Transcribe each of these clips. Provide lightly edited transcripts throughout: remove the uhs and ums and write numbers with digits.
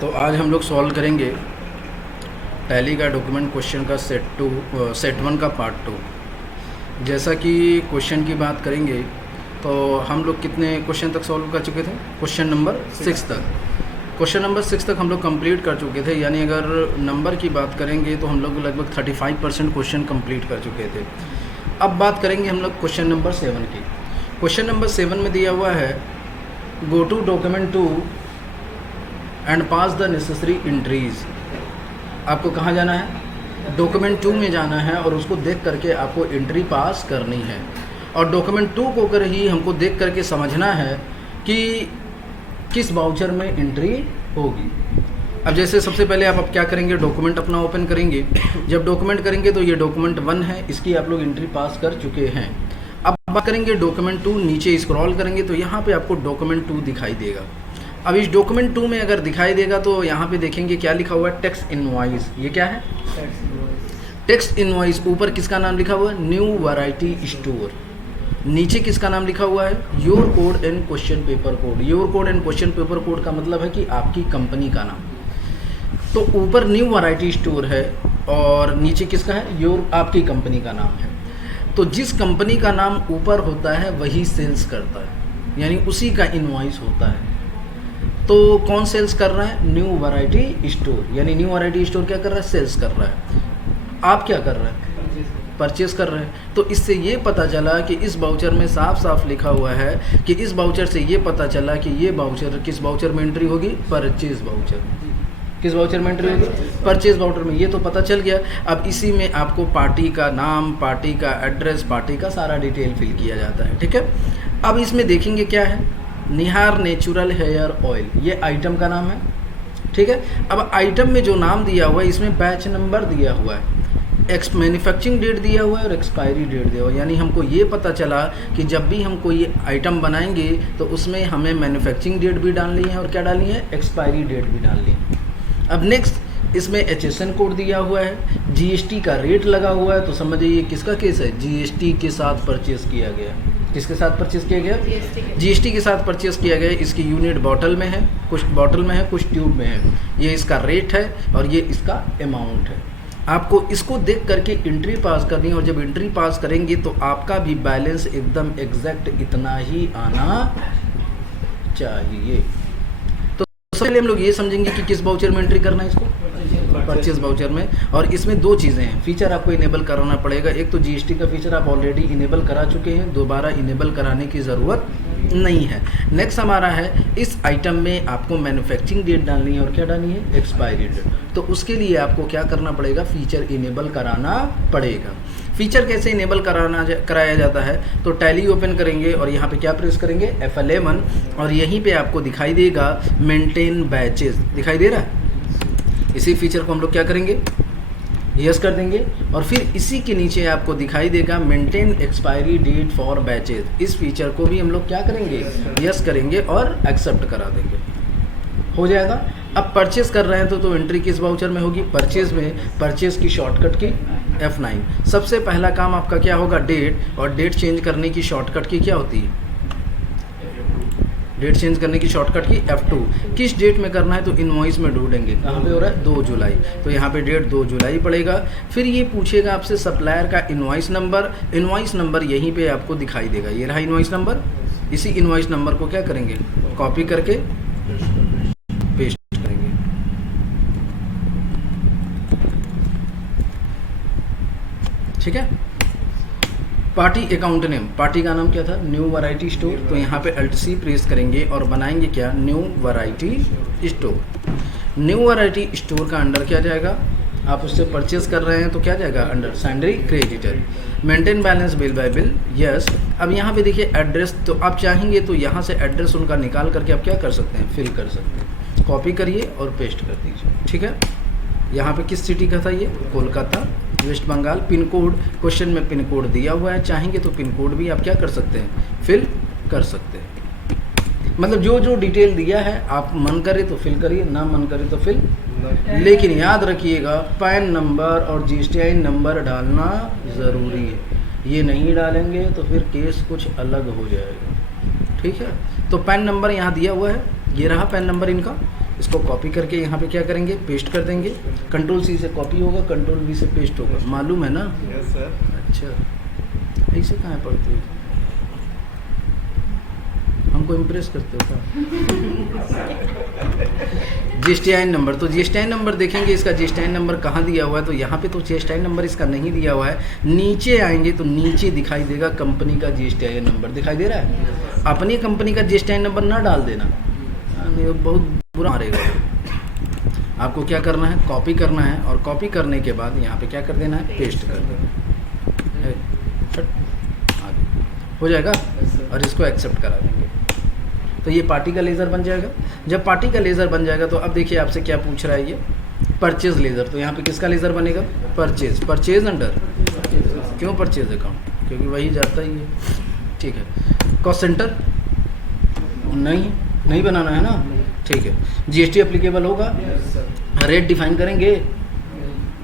तो आज हम लोग सॉल्व करेंगे टैली का डॉक्यूमेंट क्वेश्चन का सेट वन का पार्ट 2। जैसा कि क्वेश्चन की बात करेंगे तो हम लोग कितने क्वेश्चन तक सॉल्व कर चुके थे? क्वेश्चन नंबर 6 तक। क्वेश्चन नंबर 6 तक हम लोग कंप्लीट कर चुके थे, यानी अगर नंबर की बात करेंगे तो हम लोग लगभग 35% क्वेश्चन कंप्लीट कर चुके थे। अब बात करेंगे हम लोग क्वेश्चन नंबर 7 की। क्वेश्चन नंबर 7 में दिया हुआ है go to document 2 and pass the necessary entries. आपको कहाँ जाना है? डॉक्यूमेंट 2 में जाना है और उसको देख करके आपको एंट्री पास करनी है। और डॉक्यूमेंट 2 को कर ही हमको देख करके समझना है कि किस वाउचर में एंट्री होगी। अब जैसे सबसे पहले आप अब क्या करेंगे, डॉक्यूमेंट अपना ओपन करेंगे। जब डॉक्यूमेंट करेंगे तो ये डॉक्यूमेंट 1 है, इसकी आप लोग एंट्री पास कर चुके हैं। अब बात करेंगे डॉक्यूमेंट 2, नीचे स्क्रॉल करेंगे तो यहाँ पे आपको डॉक्यूमेंट 2 दिखाई देगा। अब इस डॉक्यूमेंट 2 में अगर दिखाई देगा तो यहाँ पे देखेंगे क्या लिखा हुआ है, टैक्स इनवॉइस। ये क्या है? Tax invoice. ऊपर किसका नाम लिखा हुआ है? New variety store. नीचे किसका नाम लिखा हुआ है? Your code and question paper code. Your code and question paper code का मतलब है कि आपकी कंपनी का नाम। तो ऊपर न्यू वैरायटी स्टोर है और नीचे किसका है? योर, आपकी कंपनी का नाम है। तो जिस कंपनी का नाम ऊपर होता है वही सेल्स करता है, यानी उसी का इनवॉइस होता है। तो कौन सेल्स कर रहा है? New variety store. यानी न्यू वैरायटी स्टोर क्या कर रहा है? सेल्स कर रहा है। आप क्या कर रहे हैं? परचेज कर रहे हैं। तो इससे ये पता चला कि इस वाउचर में साफ साफ लिखा हुआ है कि इस वाउचर से ये पता चला कि ये वाउचर किस वाउचर में एंट्री होगी? Purchase voucher. किस वाउचर में एंट्री होगी? परचेज वाउचर में। ये तो पता चल गया। अब इसी में आपको पार्टी का नाम, पार्टी का एड्रेस, पार्टी का सारा डिटेल फिल किया जाता है। ठीक है। अब इसमें देखेंगे क्या है, निहार नेचुरल हेयर ऑयल, ये आइटम का नाम है। ठीक है। अब आइटम में जो नाम दिया हुआ है इसमें बैच नंबर दिया हुआ है, मैन्युफैक्चरिंग डेट दिया हुआ है और एक्सपायरी डेट दिया हुआ है। यानी हमको ये पता चला कि जब भी हम कोई आइटम बनाएंगे तो उसमें हमें मैन्युफैक्चरिंग डेट भी डालनी है और क्या डालनी है? एक्सपायरी डेट भी डालनी है। अब नेक्स्ट इसमें HSN कोड दिया हुआ है, GST का रेट लगा हुआ है। तो समझिए ये किसका केस है? GST के साथ परचेज किया गया। किसके साथ परचेज किया गया? GST के साथ परचेज किया गया। इसकी यूनिट बॉटल में है, कुछ बॉटल में है, कुछ ट्यूब में है। ये इसका रेट है और ये इसका अमाउंट है। आपको इसको देख करके एंट्री पास करनी है और जब एंट्री पास करेंगे तो आपका भी बैलेंस एकदम एग्जैक्ट इतना ही आना चाहिए। तो सबसे पहले हम लोग ये समझेंगे कि किस वाउचर में एंट्री करना है इसको? परचेज वाउचर में। और इसमें दो चीज़ें हैं, फीचर आपको इनेबल कराना पड़ेगा। एक तो GST का फीचर आप ऑलरेडी इनेबल करा चुके हैं, दोबारा इनेबल कराने की ज़रूरत नहीं है। नेक्स्ट हमारा है इस आइटम में आपको मैन्युफैक्चरिंग डेट डालनी है और क्या डालनी है? Expiry date. तो उसके लिए आपको क्या करना पड़ेगा? फीचर इनेबल कराना पड़ेगा। फीचर कैसे इनेबल कराया जाता है? तो टैली ओपन करेंगे और यहाँ पे क्या प्रेस करेंगे? F11 और यहीं पे आपको दिखाई देगा मेंटेन बैचेस। दिखाई दे रहा है? इसी फीचर को हम लोग क्या करेंगे? यस कर देंगे और फिर इसी के नीचे आपको दिखाई देगा maintain expiry date for batches. इस फीचर को भी हम लोग क्या करेंगे? यस करेंगे और एक्सेप्ट करा देंगे। हो जाएगा। अब परचेज कर रहे हैं तो एंट्री किस वाउचर में होगी? परचेज में। परचेज की शॉर्टकट की F9। सबसे पहला काम आपका क्या होगा? डेट। और डेट चेंज करने की शॉर्टकट की क्या होती है? डेट चेंज करने की शॉर्टकट की F2। किस डेट में करना है? तो इनवॉइस में ढूंढेंगे। कहाँ पे हो रहा है? 2 जुलाई। तो यहाँ पे डेट 2 जुलाई पड़ेगा। फिर ये पूछेगा आपसे सप्लायर का इनवॉइस नंबर। इनवॉइस नंबर यहीं पे आपको दिखाई देगा, ये रहा इनवॉइस नंबर। इसी इनवॉइस नंबर को क्या करेंगे? कॉपी करके पेस्ट करेंगे। ठीक है। पार्टी अकाउंट नेम, पार्टी का नाम क्या था? New variety store. तो यहाँ पे Alt+C प्रेस करेंगे और बनाएंगे क्या? New variety store. New variety store का अंडर क्या जाएगा? आप उससे परचेज कर रहे हैं तो क्या जाएगा? Under sundry creditor. Maintain balance bill by bill, yes. अब यहाँ पे देखिए एड्रेस, तो आप चाहेंगे तो यहाँ से एड्रेस उनका निकाल करके आप क्या कर सकते हैं? फिल कर सकते हैं। कॉपी करिए और पेस्ट कर दीजिए। ठीक है। यहाँ पे किस सिटी का था? ये Kolkata, west Bengal. Pin code, question में पिन कोड दिया हुआ है, चाहेंगे तो पिन कोड भी आप क्या कर सकते हैं? फिल कर सकते हैं। मतलब जो जो डिटेल दिया है आप मन करे तो फिल करिए, ना मन करे तो फिल। लेकिन याद रखिएगा पैन नंबर और GSTI नंबर डालना ज़रूरी है। ये नहीं डालेंगे तो फिर केस कुछ अलग हो जाएगा। ठीक है। तो पैन नंबर यहाँ दिया हुआ है, ये रहा पैन नंबर इनका। इसको कॉपी करके यहाँ पे क्या करेंगे, पेस्ट कर देंगे। कंट्रोल सी से कॉपी होगा, कंट्रोल वी से पेस्ट होगा, मालूम है ना? Yes sir. अच्छा, ऐसे कहाँ पढ़ते हो, हमको इम्प्रेस करते हो क्या? GSTIN नंबर, तो GSTIN नंबर देखेंगे, इसका GSTIN नंबर कहाँ दिया हुआ है, तो यहाँ पे तो GSTIN नंबर इसका नहीं दिया हुआ है। नीचे आएंगे तो नीचे दिखाई देगा कंपनी का GSTIN नंबर दिखाई दे रहा है। अपनी कंपनी का GSTIN नंबर ना डाल देना, नहीं बहुत बुरा मारेगा। आपको क्या करना है, कॉपी करना है, और कॉपी करने के बाद यहाँ पे क्या कर देना है, पेस्ट कर देना है। आगे हो जाएगा, और इसको एक्सेप्ट करा देंगे तो ये पार्टी का लेज़र बन जाएगा। जब पार्टी का लेज़र बन जाएगा तो अब देखिए आपसे क्या पूछ रहा है, ये परचेज लेज़र। तो यहाँ पे किसका लेज़र बनेगा, परचेज। परचेज अंडर, क्यों परचेज अकाउंट, क्योंकि वही जाता ही है। ठीक है, कॉस्ट सेंटर नहीं बनाना है ना, ठीक है। GST एप्लीकेबल होगा, रेट डिफाइन करेंगे,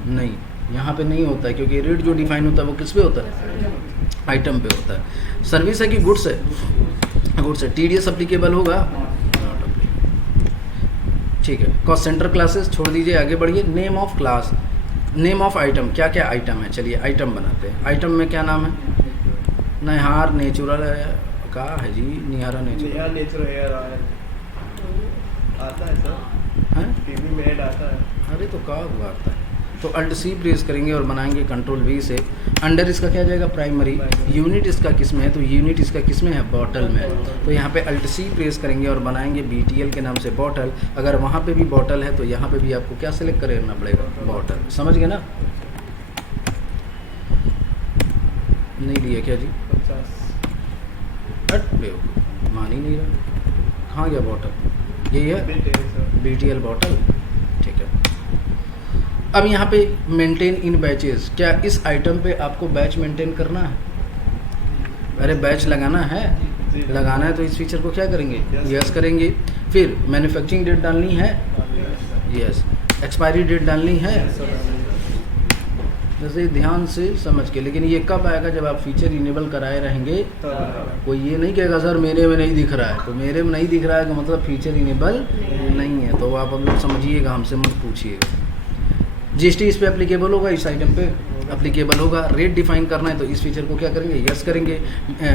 नहीं, यहाँ पे नहीं होता है, क्योंकि रेट जो डिफाइन होता है वो किस पे होता है, आइटम पे होता है। सर्विस है कि गुड्स है, गुड्स है। TDS एप्लीकेबल होगा, ठीक है। कॉस्ट सेंटर क्लासेस छोड़ दीजिए, आगे बढ़िए। Name of class, name of item, क्या क्या आइटम है, चलिए आइटम बनाते हैं। आइटम में क्या नाम है, निहार नेचुरल का है जी, निहारा नेचुरल हेयर ऑयल आता है सर, हैं, टीवी में ऐड आता है। अरे तो का हुआ आता है, तो अल्ट सी प्रेस करेंगे और बनाएंगे कंट्रोल वी से। अंडर इसका क्या जाएगा, प्राइमरी। यूनिट इसका किस में है, तो यूनिट इसका किस में है, बॉटल में है। तो यहाँ पे अल्ट सी प्रेस करेंगे और बनाएंगे BTL के नाम से बॉटल। अगर वहाँ पे भी बॉटल है तो यहाँ पे भी आपको क्या सिलेक्ट करना पड़ेगा, बॉटल। समझ गए ना? नहीं लिया क्या जी, 50 मान ही नहीं रहा, कहाँ गया बॉटल, यही है BTL बॉटल, ठीक है। अब यहाँ पे मेंटेन इन बैचेस, क्या इस आइटम पे आपको बैच मेंटेन करना है? अरे बैच लगाना है, लगाना है तो इस फीचर को क्या करेंगे, यस करेंगे। फिर मैन्युफैक्चरिंग डेट डालनी है, यस। एक्सपायरी डेट डालनी है, जैसे ध्यान से समझ के। लेकिन ये कब आएगा, जब आप फीचर इनेबल कराए रहेंगे। कोई ये नहीं कहेगा सर मेरे में नहीं दिख रहा है, तो मेरे में नहीं दिख रहा है तो मतलब फीचर इनेबल नहीं है, तो आप लोग समझिएगा, हमसे मत पूछिएगा। GST इस पे एप्लीकेबल होगा, इस आइटम पे एप्लीकेबल होगा। रेट डिफाइन करना है तो इस फीचर को क्या करेंगे, यस करेंगे।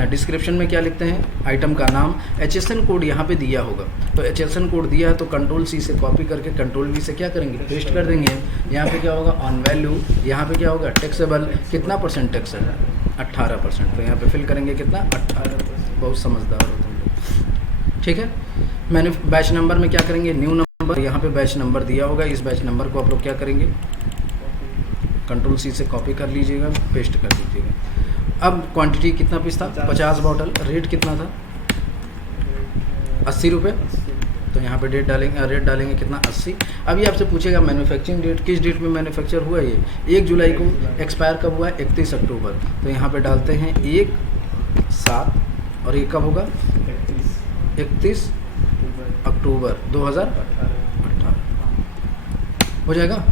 डिस्क्रिप्शन में क्या लिखते हैं, आइटम का नाम। HSN कोड यहाँ पे दिया होगा, तो HSN कोड दिया है तो कंट्रोल सी से कॉपी करके कंट्रोल वी से क्या करेंगे, पेस्ट कर देंगे। यहाँ पे क्या होगा, ऑन वैल्यू। यहाँ पे क्या होगा, टैक्सेबल। कितना % टैक्स है, 18%। तो यहाँ पे फिल करेंगे कितना, 18%। बहुत समझदार हो तुम लोग, ठीक है। मैंने बैच नंबर में क्या करेंगे, न्यू नंबर। यहाँ पे बैच नंबर दिया होगा, इस बैच नंबर को आप लोग क्या करेंगे, कंट्रोल सी से कॉपी कर लीजिएगा, पेस्ट कर दीजिएगा। अब क्वांटिटी कितना पीस था, 50 बॉटल। रेट कितना था, 80 रुपये। तो यहाँ पे डेट डालेंगे, रेट डालेंगे कितना, 80। अभी आपसे पूछेगा मैन्युफैक्चरिंग डेट, किस डेट में मैन्युफैक्चर हुआ ये, 1 जुलाई को। एक्सपायर कब हुआ है, 31 अक्टूबर। तो यहाँ पे डालते हैं 1/7, और ये कब होगा, 31 अक्टूबर 2018। हो जाएगा,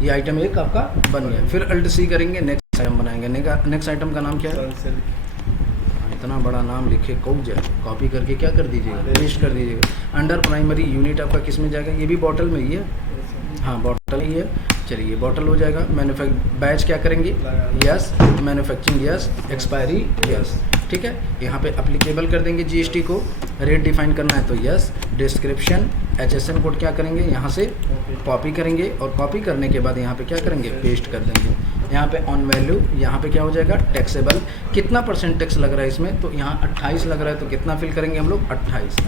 ये आइटम 1 आपका बन गया। फिर अल्ट सी करेंगे, नेक्स्ट आइटम बनाएंगे। नेक्स्ट आइटम का नाम क्या है, इतना बड़ा नाम लिखे कौन जाए, कॉपी करके क्या कर दीजिएगा, पेस्ट कर दीजिएगा। अंडर प्राइमरी यूनिट आपका किस में जाएगा, ये भी बॉटल में ही है, हाँ बॉटल ही है। चलिए बॉटल हो जाएगा। बैच क्या करेंगे, yes. Manufacturing yes, expiry yes, ठीक है। यहाँ पे अप्लीकेबल कर देंगे GST को। रेट डिफाइन करना है तो यस। डिस्क्रिप्शन HSN कोड क्या करेंगे, यहाँ से कॉपी करेंगे, और कॉपी करने के बाद यहाँ पे क्या करेंगे, पेस्ट कर देंगे। यहाँ पे ऑन वैल्यू, यहाँ पे क्या हो जाएगा, टैक्सेबल। कितना % टैक्स लग रहा है इसमें, तो यहाँ 28 लग रहा है, तो कितना फिल करेंगे हम लोग, 28,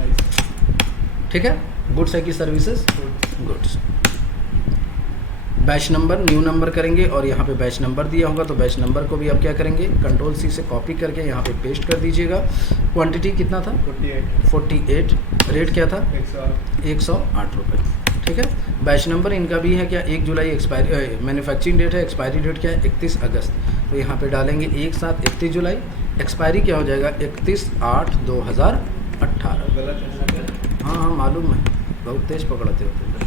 ठीक है। गुड्स है कि services, goods. Batch number, new number करेंगे, और यहाँ पे बैच नंबर दिया होगा तो बैच नंबर को भी आप क्या करेंगे, कंट्रोल सी से कॉपी करके यहाँ पे पेस्ट कर दीजिएगा। क्वांटिटी कितना था, 48। रेट क्या था, 108 रुपये, ठीक है। बैच नंबर इनका भी है क्या, 1 जुलाई एक्सपायरी, मैन्युफैक्चरिंग डेट है, एक्सपायरी डेट क्या है, 31 अगस्त। तो यहाँ पे डालेंगे 1/7/31 जुलाई। एक्सपायरी क्या हो जाएगा, 31/8/2018। हाँ मालूम है, बहुत तेज पकड़ते होते।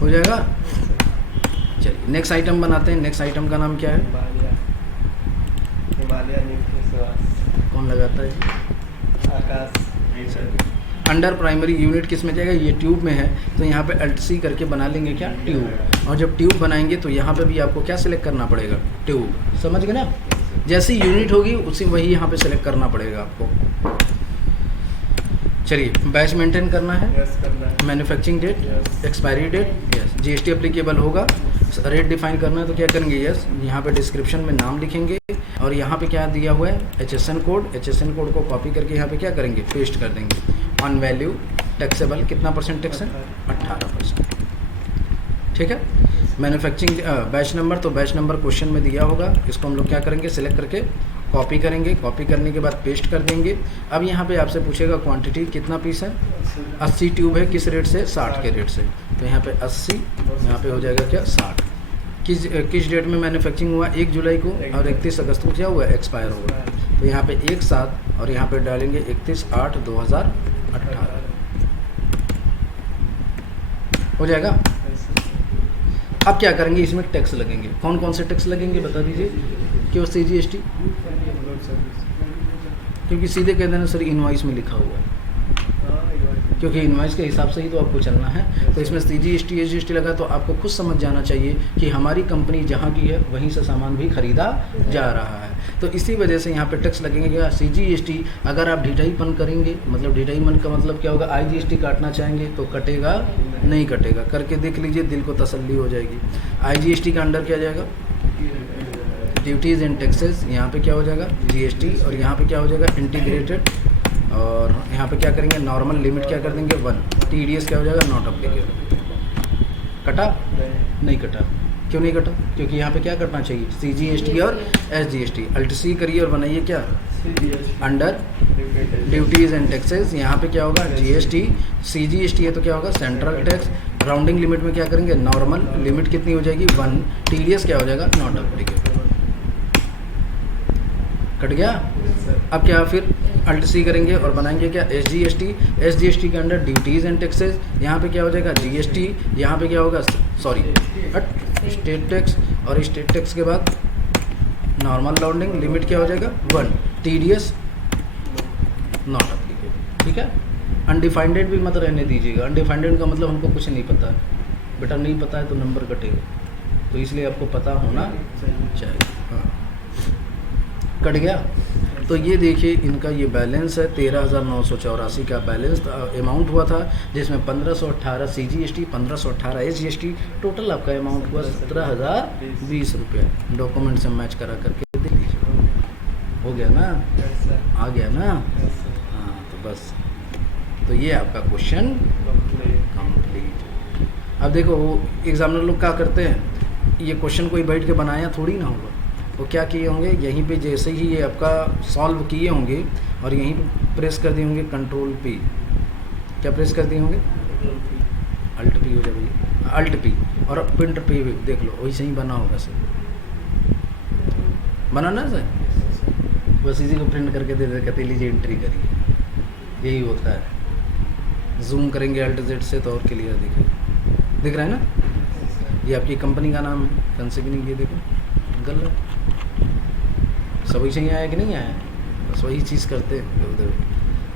हो जाएगा। चलिए नेक्स्ट आइटम बनाते हैं। नेक्स्ट आइटम का नाम क्या है, हिमालय कौन लगाता है, आकाश। अंडर प्राइमरी यूनिट किस में जाएगा, ये ट्यूब में है, तो यहाँ पे अल्ट सी करके बना लेंगे क्या, ट्यूब। और जब ट्यूब बनाएंगे तो यहाँ पे भी आपको क्या सिलेक्ट करना पड़ेगा, ट्यूब। समझ गए ना, जैसी यूनिट होगी उसी वही यहाँ पे सिलेक्ट करना पड़ेगा आपको। चलिए, बैच मेंटेन करना है, यस करना है, manufacturing date, Yes. Expiry date, yes, GST applicable होगा, रेट डिफाइन करना है तो क्या करेंगे, यस, यहाँ पे डिस्क्रिप्शन में नाम लिखेंगे और यहाँ पे क्या दिया हुआ है, HSN कोड को कॉपी करके यहाँ पे क्या करेंगे, पेस्ट कर देंगे। ऑन वैल्यू टैक्सेबल कितना परसेंट टैक्स है, 18%। ठीक है। मैन्युफैक्चरिंग बैच नंबर, तो बैच नंबर क्वेश्चन में दिया होगा, इसको हम लोग क्या करेंगे, सिलेक्ट करके कॉपी करेंगे, कॉपी करने के बाद पेस्ट कर देंगे। अब यहाँ पे आपसे पूछेगा क्वांटिटी कितना पीस है, 80 ट्यूब है, किस रेट से, 60 के रेट से, तो यहाँ पे 80, यहाँ पे हो जाएगा क्या, 60। किस डेट में मैन्युफैक्चरिंग हुआ, 1 जुलाई को, और 31 अगस्त को क्या हुआ, एक्सपायर होगा, तो यहाँ पे 1/7 और यहाँ पे डालेंगे 31/8/2018 हो जाएगा। अब क्या करेंगे, इसमें टैक्स लगेंगे, कौन कौन से टैक्स लगेंगे बता दीजिए, क्यों CGST, क्योंकि सीधे कह देना सर इनवॉइस में लिखा हुआ है, क्योंकि इनवॉइस के हिसाब से ही तो आपको चलना है, तो इसमें CGST SGST लगा तो आपको खुद समझ जाना चाहिए कि हमारी कंपनी जहाँ की है वहीं से सामान भी खरीदा जा रहा है, तो इसी वजह से यहाँ पे टैक्स लगेंगे क्या, CGST। अगर आप ढिठाईपन करेंगे, मतलब ढिठाईपन का मतलब क्या होगा, IGST काटना चाहेंगे तो कटेगा, नहीं कटेगा, करके देख लीजिए, दिल को तसल्ली हो जाएगी। IGST का अंडर क्या जाएगा, ड्यूटीज़ एंड टैक्सेस, यहाँ पे क्या हो जाएगा, GST, और यहाँ पे क्या हो जाएगा, इंटीग्रेटेड, और यहाँ पे क्या करेंगे, नॉर्मल लिमिट क्या कर देंगे 1, TDS क्या हो जाएगा, नॉट अप्लीकेबल। कटा, नहीं कटा, क्यों नहीं कटा, क्योंकि यहाँ पे क्या करना चाहिए, CGST और SGST। अल्ट सी करिए और बनाइए क्या, अंडर ड्यूटीज़ एंड टैक्सेस, यहाँ पे क्या होगा, GST, CGST है तो क्या होगा, सेंट्रल टैक्स, राउंडिंग लिमिट में क्या करेंगे, नॉर्मल लिमिट कितनी हो जाएगी 1, TDS क्या हो जाएगा, नॉट अप्लीकेबल। कट गया। अब क्या, फिर अल्ट सी करेंगे और बनाएंगे क्या, SGST के अंडर ड्यूटीज़ एंड टैक्सेस, यहाँ पे क्या हो जाएगा, GST, यहाँ पे क्या होगा, सॉरी स्टेट टैक्स, और स्टेट टैक्स के बाद नॉर्मल राउंडिंग लिमिट क्या हो जाएगा 1, TDS नॉट अप्लीकेबल। ठीक है। अनडिफाइंडेड भी मत रहने दीजिएगा, अनडिफाइंडेड का मतलब हमको कुछ नहीं पता है, बेटा नहीं पता है तो नंबर कटेगा, तो इसलिए आपको पता होना चाहिए। हाँ, कट गया। तो ये देखिए इनका ये बैलेंस है 13,984 का बैलेंस अमाउंट हुआ था, जिसमें 1518 CGST, 1518 SGST, टोटल आपका अमाउंट हुआ 17,020 रुपये। डॉक्यूमेंट से मैच करा करके दे लीजिए, हो गया ना, आ गया ना। हाँ तो बस, तो ये आपका क्वेश्चन कंप्लीट। अब देखो एग्जामिनर लोग क्या करते हैं, ये क्वेश्चन कोई बैठ के बनाया थोड़ी ना होगा, वो क्या किए होंगे, यहीं पे जैसे ही ये आपका सॉल्व किए होंगे और यहीं पे प्रेस कर दिए होंगे कंट्रोल P, क्या प्रेस कर दिए होंगे, अल्ट P हो जाएगा, अल्ट P, और प्रिंट P भी देख लो वैसे ही बना होगा सर, बना ना सर, बस इसी को प्रिंट करके दे दे, कहते लीजिए एंट्री करिए, यही होता है। जूम करेंगे अल्ट Z से तो और क्लियर दिख रहा है ना। ये आपकी कंपनी का नाम है कंसिग्निंग, ये देखो गलत, सब वही सही आया कि नहीं आया, बस वही चीज़ करते हैं उधर।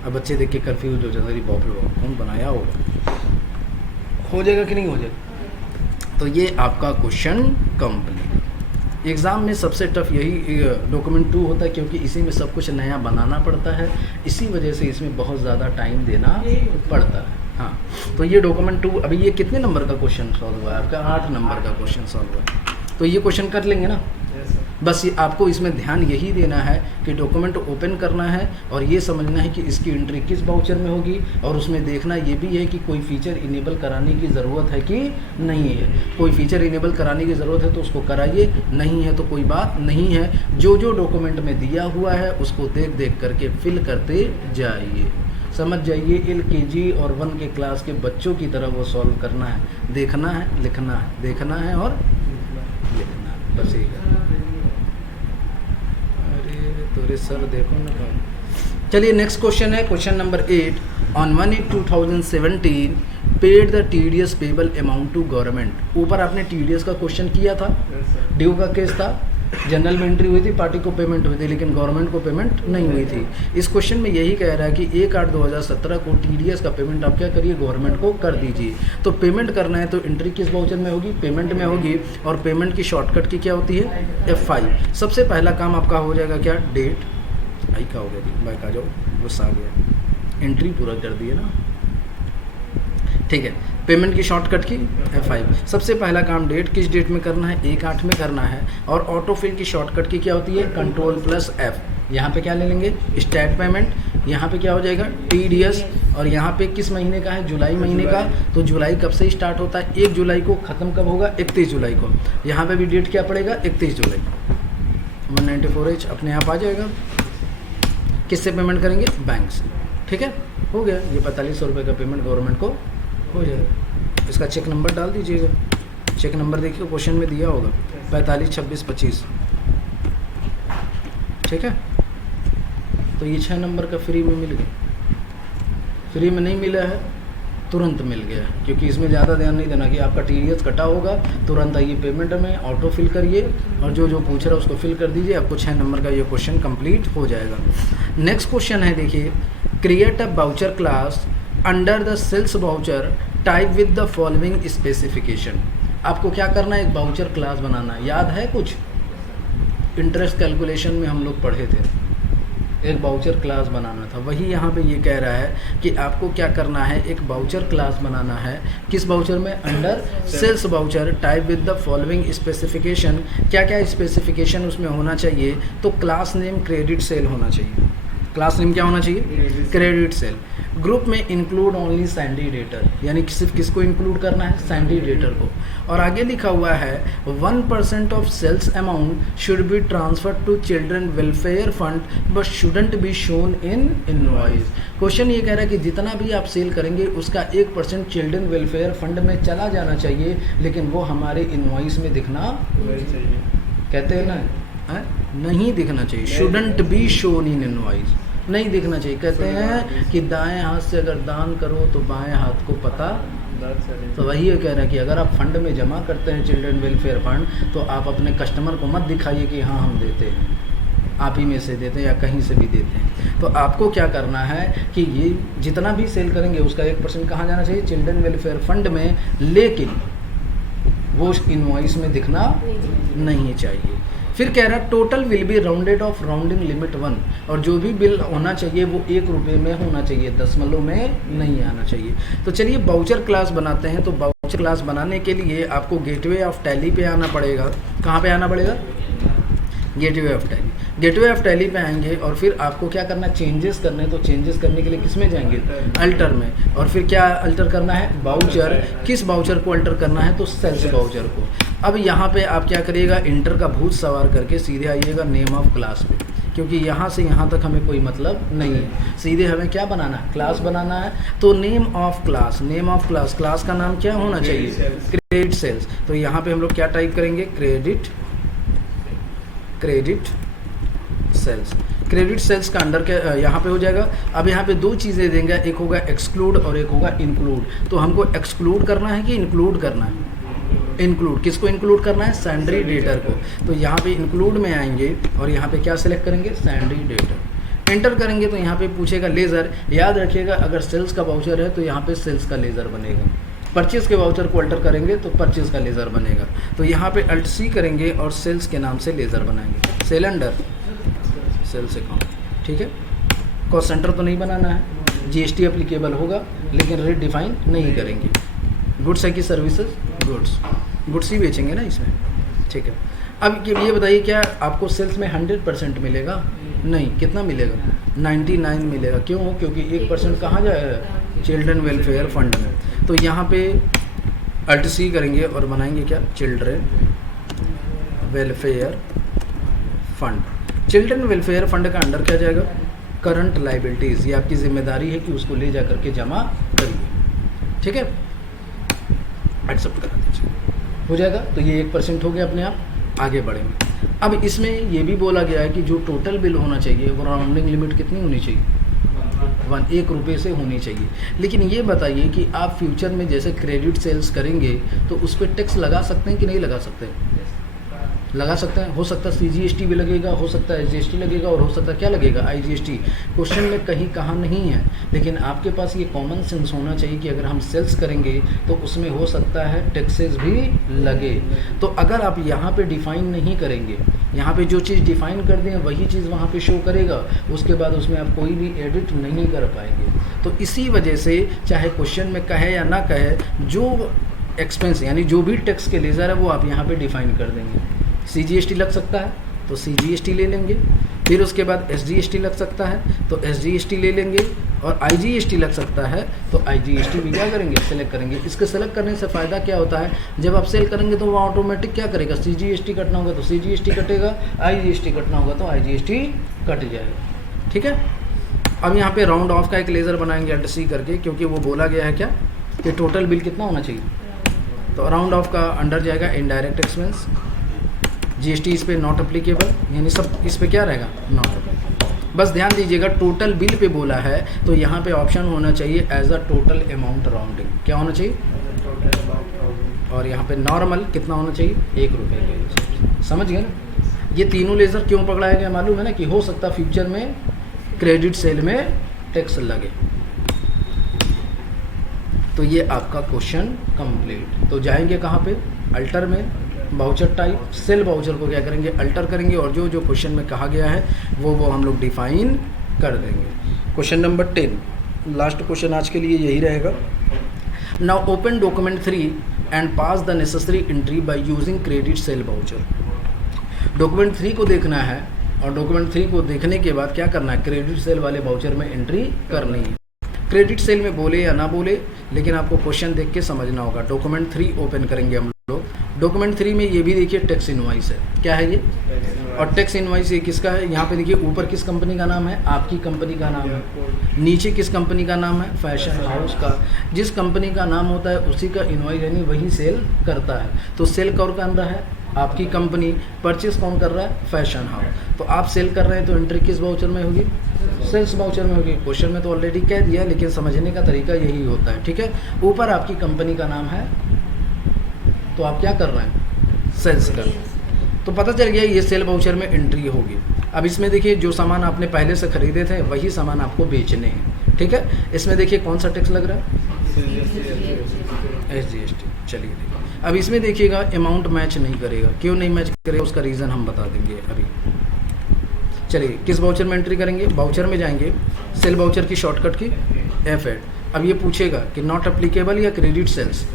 अब बच्चे देख के कंफ्यूज हो जाते हैं, बाप रे बाप कौन बनाया हो जाएगा कि नहीं हो जाएगा। तो ये आपका क्वेश्चन कंप्लीट। एग्ज़ाम में सबसे टफ यही डॉक्यूमेंट 2 होता है, क्योंकि इसी में सब कुछ नया बनाना पड़ता है, इसी वजह से इसमें बहुत ज़्यादा टाइम देना पड़ता है। हाँ, तो ये डॉक्यूमेंट 2, अभी ये कितने नंबर का क्वेश्चन सॉल्व हुआ है आपका, 8 नंबर का क्वेश्चन सॉल्व हुआ है, तो ये क्वेश्चन कर लेंगे ना। बस ये आपको इसमें ध्यान यही देना है कि डॉक्यूमेंट ओपन करना है और ये समझना है कि इसकी एंट्री किस बाउचर में होगी, और उसमें देखना ये भी है कि कोई फीचर इनेबल कराने की ज़रूरत है कि नहीं है। कोई फीचर इनेबल कराने की ज़रूरत है तो उसको कराइए, नहीं है तो कोई बात नहीं है। जो जो डॉक्यूमेंट में दिया हुआ है उसको देख देख करके फिल करते जाइए, समझ जाइए। LKG और 1 के क्लास के बच्चों की तरह वो सॉल्व करना है, देखना है, लिखना है, देखना है और लिखना है, बस यही करना है। अरे सर देखो ना। चलिए नेक्स्ट क्वेश्चन है question number 8। On 1/8/2017 paid the TDS payable amount to government. ऊपर आपने TDS का क्वेश्चन किया था, ड्यू का केस था, जनरल में एंट्री हुई थी, पार्टी को पेमेंट हुई थी, लेकिन गवर्नमेंट को पेमेंट नहीं हुई थी। इस क्वेश्चन में यही कह रहा है कि 1/8/2017 को TDS का पेमेंट आप क्या करिए, गवर्नमेंट को कर दीजिए। तो पेमेंट करना है तो एंट्री किस वाउचर में होगी, पेमेंट में होगी, और पेमेंट की शॉर्टकट की क्या होती है, F5। सबसे पहला काम आपका हो जाएगा क्या, डेट आई का हो गया जी, बैक आ जाओ, गुस्सा आ गया, एंट्री पूरा कर दिए ना, ठीक है। पेमेंट की शॉर्टकट की F5। सबसे पहला काम डेट, किस डेट में करना है, 1/8 में करना है। और ऑटो फिल की शॉर्टकट की क्या होती है, Ctrl+F। यहाँ पे क्या ले लेंगे, स्टेट पेमेंट, यहाँ पे क्या हो जाएगा, TDS, और यहाँ पे किस महीने का है, जुलाई महीने का। तो जुलाई कब से स्टार्ट होता है, 1 जुलाई को, ख़त्म कब होगा, 31 जुलाई को। यहाँ पे भी डेट क्या पड़ेगा, 31 जुलाई। 194H अपने आप आ जाएगा। किससे पेमेंट करेंगे, बैंक से, ठीक है, हो गया। ये 4500 रुपये का पेमेंट गवर्नमेंट को हो जाएगा। इसका चेक नंबर डाल दीजिएगा, चेक नंबर देखिए क्वेश्चन में दिया होगा, 452625, ठीक है। तो ये 6 नंबर का फ्री में मिल गया, फ्री में नहीं मिला है, तुरंत मिल गया, क्योंकि इसमें ज़्यादा ध्यान नहीं देना कि आपका TDS कटा होगा, तुरंत आइए पेमेंट में, ऑटो फिल करिए, और जो जो पूछ रहा है उसको फिल कर दीजिए, आपको 6 नंबर का ये क्वेश्चन कंप्लीट हो जाएगा। नेक्स्ट क्वेश्चन है, देखिए, create a voucher class under the sales voucher type with the following specification. आपको क्या करना है, एक वाउचर क्लास बनाना है। याद है कुछ, इंटरेस्ट कैलकुलेशन में हम लोग पढ़े थे, एक वाउचर क्लास बनाना था। वही यहाँ पे ये कह रहा है कि आपको क्या करना है, एक वाउचर क्लास बनाना है। किस वाउचर में, under sales voucher type with the following specification. क्या क्या स्पेसिफिकेशन उसमें होना चाहिए, तो क्लास नेम क्रेडिट सेल होना चाहिए। क्लास नेम क्या होना चाहिए, क्रेडिट सेल। ग्रुप में इंक्लूड ओनली सैंडी डेटर, यानी सिर्फ किसको इंक्लूड करना है, सैंडी डेटर को। और आगे लिखा हुआ है 1% of sales amount should be transfer to children welfare fund but shouldn't be shown in invoice. Question ये कह रहा है कि जितना भी आप सेल करेंगे उसका 1% चिल्ड्रन वेलफेयर फंड में चला जाना चाहिए, लेकिन वो हमारे इनवॉइस में दिखना कहते हैं ना, नहीं दिखना चाहिए। Shouldn't be shown in invoice, नहीं दिखना चाहिए। कहते हैं कि दाएं हाथ से अगर दान करो तो बाएं हाथ को पता। तो वही ये कह रहा है कि अगर आप फंड में जमा करते हैं, चिल्ड्रन वेलफेयर फंड, तो आप अपने कस्टमर को मत दिखाइए कि हाँ हम देते हैं, आप ही में से देते हैं या कहीं से भी देते हैं। तो आपको क्या करना है कि ये जितना भी सेल करेंगे उसका 1% कहाँ जाना चाहिए, चिल्ड्रन वेलफेयर फंड में, लेकिन वो इनवॉइस में दिखना नहीं चाहिए। फिर कह रहा है total will be rounded off rounding limit 1, और जो भी बिल होना चाहिए वो 1 रुपये में होना चाहिए, दशमलव में नहीं आना चाहिए। तो चलिए वाउचर क्लास बनाते हैं। तो वाउचर क्लास बनाने के लिए आपको गेटवे ऑफ टैली पे आना पड़ेगा। कहाँ पे आना पड़ेगा, gateway of tally. Gateway of tally पे आएंगे और फिर आपको क्या करना है, चेंजेस करने हैं। तो चेंजेस करने के लिए किस में जाएंगे, अल्टर में। और फिर क्या अल्टर करना है, वाउचर। किस वाउचर को अल्टर करना है, तो सेल्स वाउचर को। अब यहाँ पे आप क्या करिएगा, इंटर का भूत सवार करके सीधे आइएगा नेम ऑफ क्लास पे, क्योंकि यहाँ से यहाँ तक हमें कोई मतलब नहीं है। सीधे हमें क्या बनाना है, क्लास बनाना है। तो name of class, name of class, class का नाम क्या होना चाहिए, क्रेडिट सेल्स। तो यहाँ पे हम लोग क्या टाइप करेंगे, क्रेडिट सेल्स। क्रेडिट सेल्स का अंडर के यहाँ पे हो जाएगा। अब यहाँ पे 2 चीज़ें देंगे, एक होगा एक्सक्लूड और एक होगा इंक्लूड। तो हमको एक्सक्लूड करना है कि इंक्लूड करना है, इंक्लूड। किसको इंक्लूड करना है, सैंड्री डेटर को। तो यहाँ पे इंक्लूड में आएंगे और यहाँ पे क्या सिलेक्ट करेंगे, सैंड्री डेटर। एंटर करेंगे तो यहाँ पे पूछेगा लेज़र। याद रखिएगा अगर सेल्स का वाउचर है तो यहाँ पे सेल्स का लेज़र बनेगा। परचेज़ के वाउचर को अल्टर करेंगे तो परचेज़ का लेज़र बनेगा। तो यहाँ पे अल्ट C करेंगे और सेल्स के नाम से लेज़र बनाएंगे, सेल अंडर सेल्स अकाउंट, ठीक है। कॉस्ट सेंटर तो नहीं बनाना है, GST एप्लीकेबल होगा लेकिन रेट डिफाइन नहीं करेंगे। गुड्स है कि सर्विसेज, गुड्स ही बेचेंगे ना इसमें, ठीक है। अब ये बताइए क्या आपको सेल्स में 100% मिलेगा, नहीं। कितना मिलेगा, 99 मिलेगा। क्यों, क्योंकि 1% कहाँ जाएगा, चिल्ड्रन वेलफेयर फंड में। तो यहाँ पे अल्ट C करेंगे और बनाएंगे क्या, children welfare fund. Children welfare fund का अंडर क्या जाएगा, करंट लाइबिलिटीज़। ये आपकी जिम्मेदारी है कि उसको ले जा करके जमा करिए, ठीक है। एक्सेप्ट करा दीजिए, हो जाएगा। तो ये 1% हो गया, अपने आप आगे बढ़ेंगे। अब इसमें ये भी बोला गया है कि जो टोटल बिल होना चाहिए वो राउंडिंग लिमिट कितनी होनी चाहिए, 1 रुपये से होनी चाहिए। लेकिन ये बताइए कि आप फ्यूचर में जैसे क्रेडिट सेल्स करेंगे तो उस पर टैक्स लगा सकते हैं कि नहीं लगा सकते, लगा सकते हैं, हो सकता है CGST भी लगेगा, हो सकता है SGST लगेगा, और हो सकता है क्या लगेगा, IGST। क्वेश्चन में कहीं कहाँ नहीं है, लेकिन आपके पास ये कॉमन सेंस होना चाहिए कि अगर हम सेल्स करेंगे तो उसमें हो सकता है टैक्सेस भी लगे। तो अगर आप यहाँ पे डिफाइन नहीं करेंगे, यहाँ पे जो चीज़ डिफाइन कर दें वही चीज़ वहाँ पे शो करेगा, उसके बाद उसमें आप कोई भी एडिट नहीं कर पाएंगे। तो इसी वजह से चाहे क्वेश्चन में कहे या ना कहे, जो एक्सपेंस यानी जो भी टैक्स के लेज़र है वो आप यहाँ पे डिफाइन कर देंगे। CGST लग सकता है तो CGST ले लेंगे, फिर उसके बाद SGST लग सकता है तो SGST ले लेंगे, और IGST लग सकता है तो IGST भी क्या करेंगे, सेलेक्ट करेंगे। इसके सेलेक्ट करने से फ़ायदा क्या होता है, जब आप सेल करेंगे तो वो ऑटोमेटिक क्या करेगा, CGST कटना होगा तो CGST कटेगा, IGST कटना होगा तो IGST कट जाएगा। ठीक है। अब यहाँ पे राउंड ऑफ का एक लेज़र बनाएंगे Alt+C करके, क्योंकि वो बोला गया है क्या कि टोटल बिल कितना होना चाहिए। तो राउंड ऑफ का अंडर जाएगा इनडायरेक्ट एक्सपेंस, GST इस पे नॉट अप्लीकेबल, यानी सब इस पे क्या रहेगा, नॉट अप्लीकेबल। बस ध्यान दीजिएगा टोटल बिल पे बोला है तो यहाँ पे ऑप्शन होना चाहिए as a total amount rounding, क्या होना चाहिए, और यहाँ पे नॉर्मल कितना होना चाहिए, 1 रुपये के हिसाब से। समझ गए ना। ये तीनों लेज़र क्यों पकड़ाया गया मालूम है ना, कि हो सकता है फ्यूचर में क्रेडिट सेल में टैक्स लगे। तो ये आपका क्वेश्चन कंप्लीट। तो जाएंगे कहाँ पे, अल्टर में, बाउचर टाइप, सेल बाउचर को क्या करेंगे, अल्टर करेंगे, और जो जो क्वेश्चन में कहा गया है वो हम लोग डिफाइन कर देंगे। क्वेश्चन नंबर 10, लास्ट क्वेश्चन आज के लिए यही रहेगा। Now open document 3 and pass the necessary entry by using credit sale voucher. Document 3 को देखना है, और डॉक्यूमेंट 3 को देखने के बाद क्या करना है, क्रेडिट सेल वाले बाउचर में एंट्री करनी है। क्रेडिट सेल में बोले या ना बोले, लेकिन आपको क्वेश्चन देख के समझना होगा। डॉक्यूमेंट 3 ओपन करेंगे हम लोग। डॉक्यूमेंट 3 में ये भी देखिए टैक्स इनवॉइस है, क्या है ये, और टैक्स इनवॉइस ये किसका है, यहाँ पे देखिए ऊपर किस कंपनी का नाम है, आपकी कंपनी का नाम है, नीचे किस कंपनी का नाम है, फैशन हाउस का। जिस कंपनी का नाम होता है उसी का इनवॉइस यानी वही सेल करता है। तो सेल कौन कर रहा है, आपकी कंपनी, परचेस कौन कर रहा है, फैशन हाउस। तो आप सेल कर रहे हैं तो एंट्री किस बाउचर में होगी, सेल्स बाउचर में होगी। क्वेश्चन में तो ऑलरेडी कह दिया, लेकिन समझने का तरीका यही होता है। ठीक है, ऊपर आपकी कंपनी का नाम है तो आप क्या कर रहे हैं, सेल्स कर रहे हैं, तो पता चल गया ये सेल बाउचर में एंट्री होगी। अब इसमें देखिए जो सामान आपने पहले से खरीदे थे वही सामान आपको बेचने हैं। ठीक है, इसमें देखिए कौन सा टैक्स लग रहा है, SGST। चलिए देखिए, अब इसमें देखिएगा अमाउंट मैच नहीं करेगा, क्यों नहीं मैच करेगा उसका रीज़न हम बता देंगे अभी। चलिए किस बाउचर में एंट्री करेंगे, बाउचर में जाएंगे, सेल बाउचर की शॉर्टकट की F8। अब ये पूछेगा कि नॉट अप्लीकेबल या क्रेडिट सेल्स।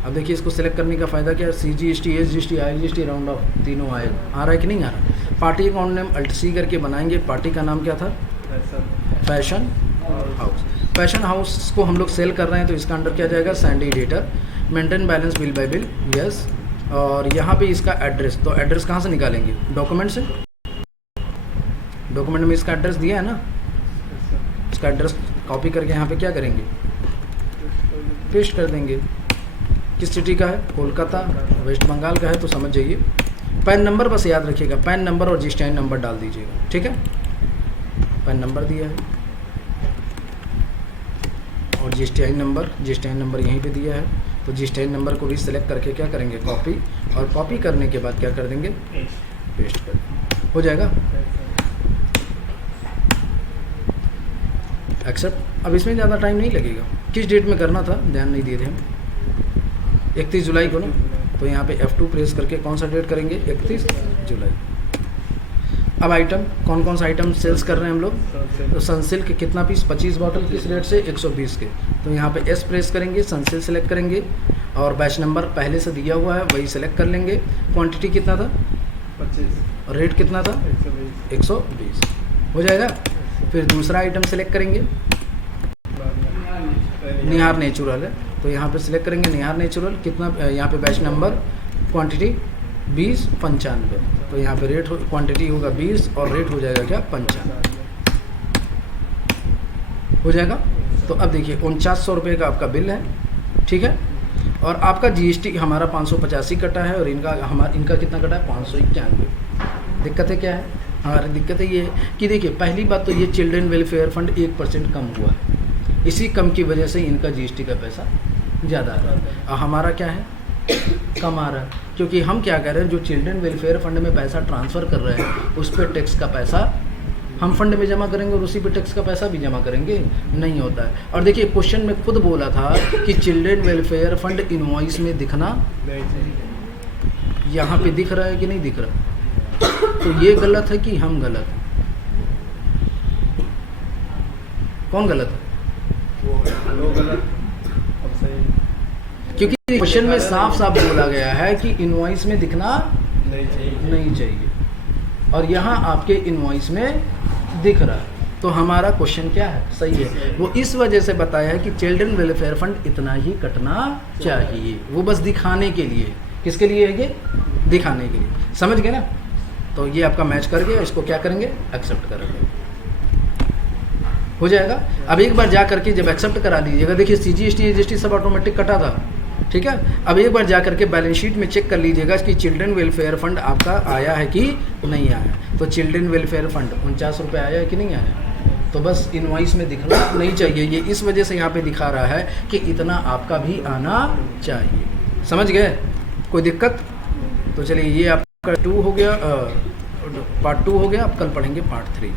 अब देखिए इसको सिलेक्ट करने का फ़ायदा क्या है, CGST, SGST, IGST, round of तीनों आएगा, आ रहा है कि नहीं आ रहा। पार्टी अकाउंट नेम Alt+C करके बनाएंगे। पार्टी का नाम क्या था, फैशन हाउस। फैशन हाउस को हम लोग सेल कर रहे हैं तो इसका अंडर क्या जाएगा, Sandy debtor, maintain balance bill by bill, yes. और यहाँ पे इसका एड्रेस, तो एड्रेस कहाँ से निकालेंगे, डॉक्यूमेंट से। डॉक्यूमेंट में इसका एड्रेस दिया है ना, इसका एड्रेस कॉपी करके यहाँ पे क्या करेंगे, पेस्ट कर देंगे। किस सिटी का है, कोलकाता, वेस्ट बंगाल का है तो समझ जाइए। पैन नंबर बस याद रखिएगा, पैन नंबर और GSTN नंबर डाल दीजिएगा। ठीक है, पैन नंबर दिया है और GSTN नंबर यहीं पे दिया है, तो GSTN नंबर को भी सिलेक्ट करके क्या करेंगे, कॉपी, और कॉपी करने के बाद क्या कर देंगे, पेस्ट कर देंगे, हो जाएगा एक्सेप्ट। अब इसमें ज़्यादा टाइम नहीं लगेगा। किस डेट में करना था ध्यान नहीं दिए थे हम, 31 जुलाई को ना, तो यहाँ पे F2 प्रेस करके कौन सा डेट करेंगे, 31 जुलाई। अब आइटम कौन कौन सा आइटम सेल्स कर रहे हैं हम लोग, तो सनसिल्क कितना पीस, 25 बॉटल, किस रेट से, 120 के। तो यहाँ पे S प्रेस करेंगे, सनसिल्क सेलेक्ट करेंगे, और बैच नंबर पहले से दिया हुआ है वही सेलेक्ट कर लेंगे। क्वांटिटी कितना था, 25, और रेट कितना था, 120, हो जाएगा। फिर दूसरा आइटम सेलेक्ट करेंगे, निहार नेचुरल है, तो यहाँ पे सिलेक्ट करेंगे निहार नेचुरल, कितना, यहाँ पे बैच नंबर, क्वांटिटी 20, 95, तो यहाँ पे रेट क्वांटिटी होगा 20 और रेट हो जाएगा क्या, 95, हो जाएगा। तो अब देखिए 4900 रुपये का आपका बिल है। ठीक है, और आपका GST हमारा 585 कटा है, और इनका कितना कटा है, 591। दिक्कतें क्या है, हमारी दिक्कत ये है कि देखिए पहली बात तो ये चिल्ड्रन वेलफेयर फंड 1% कम हुआ है, इसी कम की वजह से इनका GST का पैसा ज़्यादा आ रहा है। और हमारा क्या है, कम आ रहा है, क्योंकि हम क्या कर रहे हैं, जो चिल्ड्रन वेलफेयर फंड में पैसा ट्रांसफ़र कर रहे हैं उस पर टैक्स का पैसा हम फंड में जमा करेंगे और उसी पे टैक्स का पैसा भी जमा करेंगे, नहीं होता है। और देखिए क्वेश्चन में खुद बोला था कि चिल्ड्रन वेलफेयर फंड इनवॉइस में दिखना, नहीं चाहिए। यहाँ पे दिख रहा है कि नहीं दिख रहा, तो ये गलत है कि हम गलत हैं? कौन गलत है? वो गलत, अब सही। क्योंकि क्वेश्चन में साफ साफ बोला गया है कि इनवॉइस में दिखना नहीं चाहिए। नहीं चाहिए, और यहाँ आपके इनवॉइस में दिख रहा है, तो हमारा क्वेश्चन क्या है, सही है। वो इस वजह से बताया है कि चिल्ड्रन वेलफेयर फंड इतना ही कटना चाहिए, वो बस दिखाने के लिए। किसके लिए है ये? दिखाने के लिए, समझ गए ना। तो ये आपका मैच कर गया, इसको क्या करेंगे, एक्सेप्ट करेंगे, हो जाएगा। अब एक बार जा करके जब एक्सेप्ट करा लीजिएगा, देखिए CGST SGST सब ऑटोमेटिक कटा था, ठीक है। अब एक बार जा करके बैलेंस शीट में चेक कर लीजिएगा कि चिल्ड्रन वेलफेयर फंड आपका आया है कि नहीं आया। तो चिल्ड्रन वेलफेयर फंड 49 रुपये आया है कि नहीं आया, तो बस इनवॉइस में दिखना नहीं चाहिए। ये इस वजह से यहाँ पे दिखा रहा है कि इतना आपका भी आना चाहिए, समझ गए। कोई दिक्कत? तो चलिए ये आपका 2 हो गया, पार्ट 2 हो गया। अब कल पढ़ेंगे पार्ट 3।